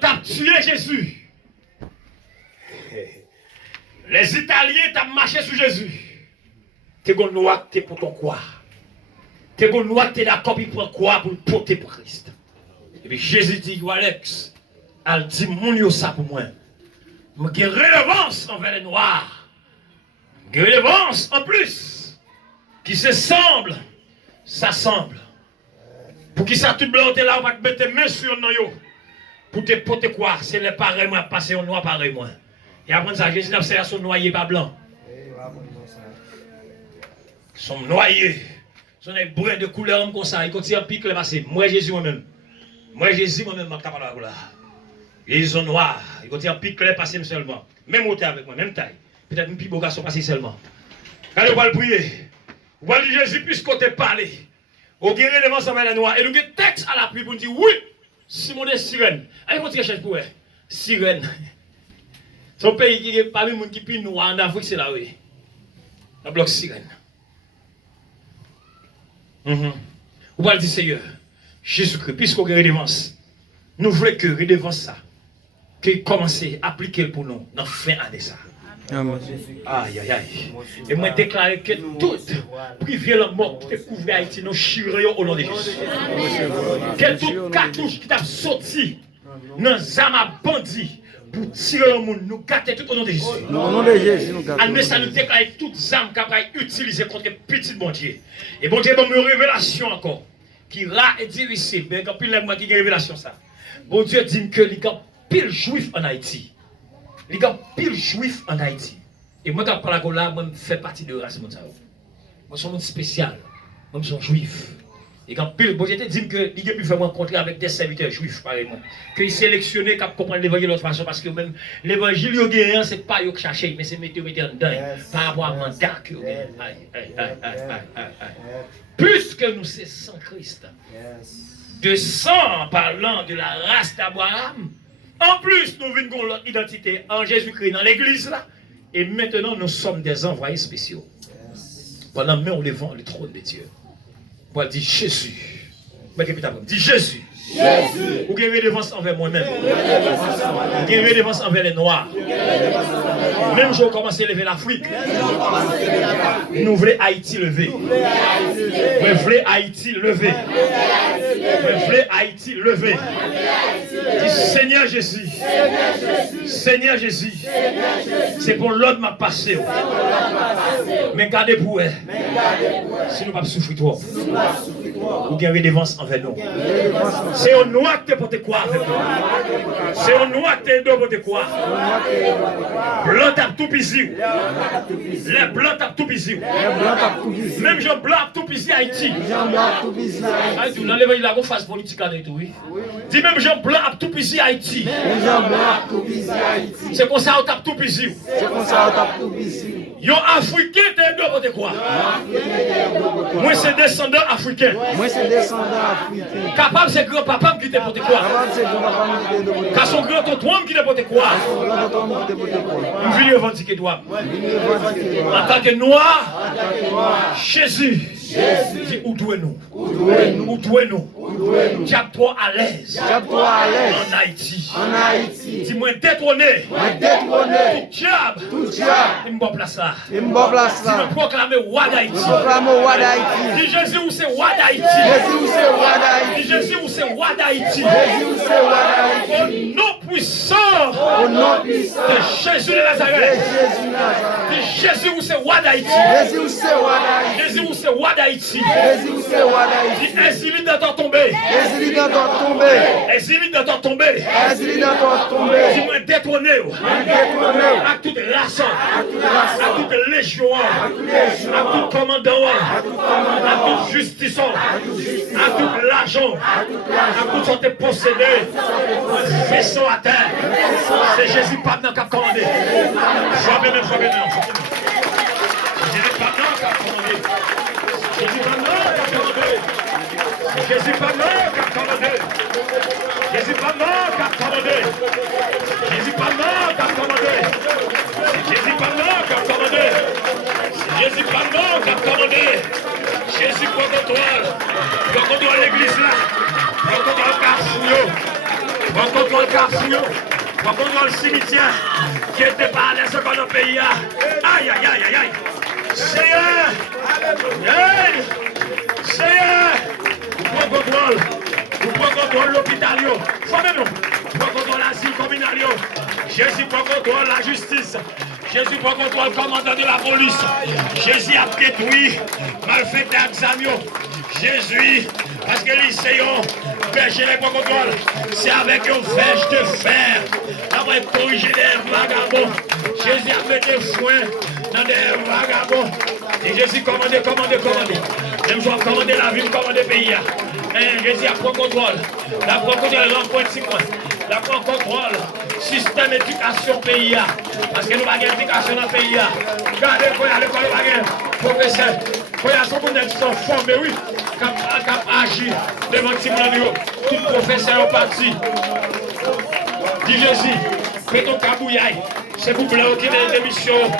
T'as tué Jésus. Les Italiens t'ont marché sur Jésus. T'es gon noir t'es pour ton quoi. T'es gon noir t'es d'accord pour quoi pour porter pour Christ. Et puis Jésus dit Alex, elle dit mon yo ça pour moi. J'ai relevance envers les noirs. J'ai relevance en plus qui se semble, s'assemble. Pour qui ça tout blanc là on va te mettre main sur nous yo. Pour te porter quoi, c'est les pareils moi passer en noir pareil moi. Et après ça Jésus n'a pas son noyé pas blanc. Ils sont noyés. Ils sont des bruns de couleur comme ça. Ils continuent à piquer le passé. Moi Jésus moi-même. Moi Jésus moi-même je capable de là. Ils sont noirs. Ils continuent à piquer le passé seulement. Même hauteur avec moi, même taille. Peut-être un petit beau garçon passé seulement. Quand on va le prier, on va dire Jésus puisqu'on t'a parlé. Au guérir devant sa main noire. Et nous avons un texte à la pluie pour nous dire oui. Simon des sirènes. Allez, on tire pour elle. Sirène. Son pays qui est parmi les gens qui sont noirs en Afrique, c'est là, oui. La bloc sirène. Vous allez dire, Seigneur, Jésus-Christ, puisqu'on a redevance, nous voulons que redevance ça, qu'il commence à appliquer pour nous dans la fin année ça. Aïe, aïe, aïe. Et moi, déclarer que tout privé la mort qui couvre Haïti, nous chirons au nom de Jésus. Que toute cartouche qui t'a sorti, dans Zama bandit, pour tirer le monde, nous gâter tout au nom de Jésus. Au nom de Jésus, nous gâtons. À nous déclarer toutes les armes qu'on utiliser contre petit bon Dieu. Et bon Dieu, une révélation encore. Qui là est dirigé, mais quand il y a une révélation ça. Bon Dieu dit que il y a pile juif en Haïti. Il y a pile juif en Haïti. Et moi, quand je parle là, moi, je fais partie de la race. Moi, je suis un spécial. Moi, je suis juif. Et quand pile, bon Dieu dit que il a pu faire rencontrer avec des serviteurs juifs, pareillement. Qu'il sélectionné, qu'il comprend l'évangile de l'autre façon, parce que même l'évangile, ce n'est pas eux qui cherchent, mais c'est mettre en dedans, par rapport à mandat que vous avez. Puisque nous sommes sans Christ, de sang parlant de la race d'Abraham, en plus nous venons notre identité en Jésus-Christ dans l'église là, et maintenant nous sommes des envoyés spéciaux. Pendant que nous levons le trône de Dieu. Moi, dis Jésus. Dis Jésus. Jésus. Vous avez devance envers moi-même. Vous avez devance envers les Noirs. Même si on commence à lever l'Afrique. Nous voulons Haïti lever. Nous voulons Haïti lever. Nous voulons Haïti lever. Dis Seigneur Jésus. Seigneur Jésus. C'est pour l'autre m'a passé. Mais gardez pour elle. Si nous ne pas souffrir trop. Vous avez devance envers nous. C'est au noir que tu peux quoi avec nous. C'est au noir que tu peux quoi. Blanc tape tout pisi. Les blancs tapent tout pisi. Même Jean Blanc a tout pisi Haïti. Dans l'évangile, il y a une phase politique là tout. Dis même Jean Blanc a tout pisi Haïti. C'est comme ça on tape tout pisi. Yon Africain t'es deux pour quoi. Moi c'est descendant africain. Capable c'est grand-papa qui t'es pour quoi. Car son grand-tonton qui t'es pour quoi. Nous venons revendiquer toi. En tant que noir, Jésus. Dis où douez-nous. Où douez-nous. Diable-toi à l'aise. En Haïti. Dis-moi détrôné. Tout diable. Il me place là. Dis-moi proclamer roi d'Haïti. Dis Jésus où c'est roi d'Haïti. Dis Jésus où c'est roi d'Haïti. Au nom puissant de Jésus de Nazareth. Dis Jésus où c'est roi d'Haïti. Jésus où c'est roi d'Haïti. Dis exilé dans ton tombé. Exilé dans ton tombé. Dis-moi détrôné. À toute race. À toute légion. À tout commandant. À toute justice. À tout l'argent. À tout sorte possédé. Vaisseau à terre. C'est Jésus pas qui a commandé. Sois béni. Jésus pas qui a commandé. Jésus pas mort qui a commandé. Jésus pas mort qui a commandé. Jésus pas mort qui a commandé. Jésus pas mort qui a commandé. Jésus pas mort qui a commandé. Jésus prend contrôle. Il contrôle l'église là. Il contrôle le carrefour. Prends contrôle Carrefour. Prends contrôle cimetière. Qui était pas à l'aise encore dans le pays. Aïe, aïe, aïe, aïe, aïe. Seigneur. Hey. Seigneur. Prends contrôle. Vous prenez contrôle l'hôpital. Prends contrôle l'asile communal. Jésus prend contrôle la justice. Jésus prend contrôle le commandant de la police. Jésus a détruit malfaiteur examen. Jésus, parce que les lycéens, berger les contrôle, c'est avec une flèche de fer. Après corriger les vagabonds. Jésus a mis des soins dans des vagabonds. Et Jésus commande. Même si on commande la ville, commande le pays. Jésus a pris contrôle. La prend contrôle l'emploi. La prend contrôle système d'éducation pays. Parce que nous n'avons pas d'éducation dans le pays. Regardez, il y a l'école, professeur. Il y a son monde qui sont formés, oui. Qui agir devant le monde. Tout professeur est parti. Dis Jésus, fais ton cabouillaille. C'est pour bloquer les émissions.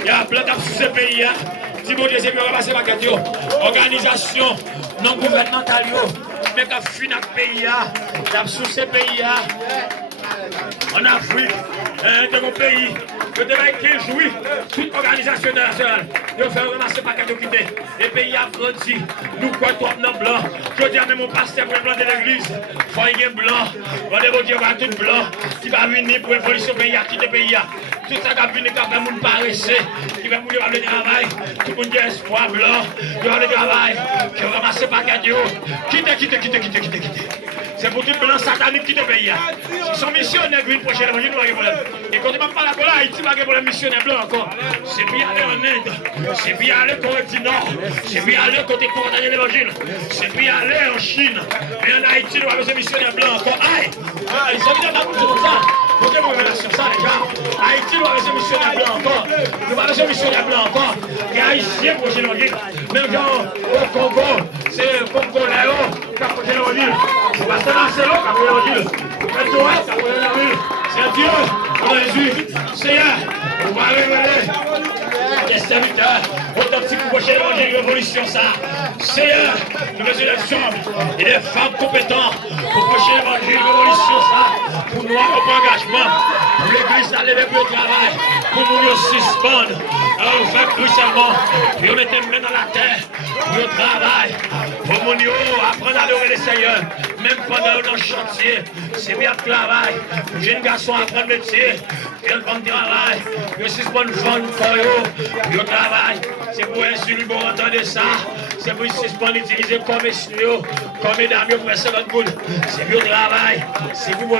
Il y a plein de sous ce pays. Si bon Dieu, c'est mieux repasser ma question. Organisation non gouvernementale, mais qui finit le pays, sous ce pays, en Afrique, dans mon pays, je devais jouir toute organisation nationale. Je fais ramasser pas qu'à quitter. Les pays a grandi, nous quoi trop dans blanc. Je dis à mon pasteur pour implanter l'église, il faut y avoir blanc. On est Dieu va tout blanc qui va venir pour évoluer pays, quitter le pays. Tout ça va venir quand même paraître, qui va vouloir le travail, tout le monde a espoir blanc, qui va le travail, qui va ramasser pas qu'à Dieu. Quitter. C'est pour tout blanc satanique qui te paye. Si son missionnaire vient prochainement, il n'y a pas de problème. Et quand on parle de la Haïti, il n'y a pas de problème missionnaire blanc encore. C'est bien aller en Inde, c'est bien aller au Corée du Nord, c'est bien aller côté coordonner l'évangile, c'est bien aller en Chine. Mais en Haïti, nous avons besoin de missionnaire blanc encore. Aïe, ça veut dire que tout ça. Vous avez une relation ça, les gars. Haïti, nous avons besoin de missionnaire blanc encore. Nous avons besoin de missionnaire blanc encore. Et Haïtien pour l'évangile. Même quand au Congo, c'est le Congolais qui a pour l'évangile. Parce que là, c'est l'autre qui a pour l'évangile. C'est Dieu, pour Jésus. Seigneur, on va révéler des serviteurs, authentiques pour prochaine évangile, révolution ça. Seigneur, nous besoin des hommes et des femmes compétentes pour prochaine évangile, révolution ça. Pour nous avoir un engagement, pour l'église à lever pour le travail, pour nous suspendre. Alors, on fait crucialement, puis on mettait main dans la terre, pour le travail, pour nous apprendre à adorer le Seigneur, même pendant le chantier, c'est bien le travail. Les jeunes garçons apprennent le métier, ils vont le travail, ils suspendent vendre pour eux, ils travaillent. C'est pour insulter, pour entendre ça, c'est pour suspendre utiliser comme essuie, comme mesdames, pour faire 50 gouttes. C'est pour le travail, c'est pour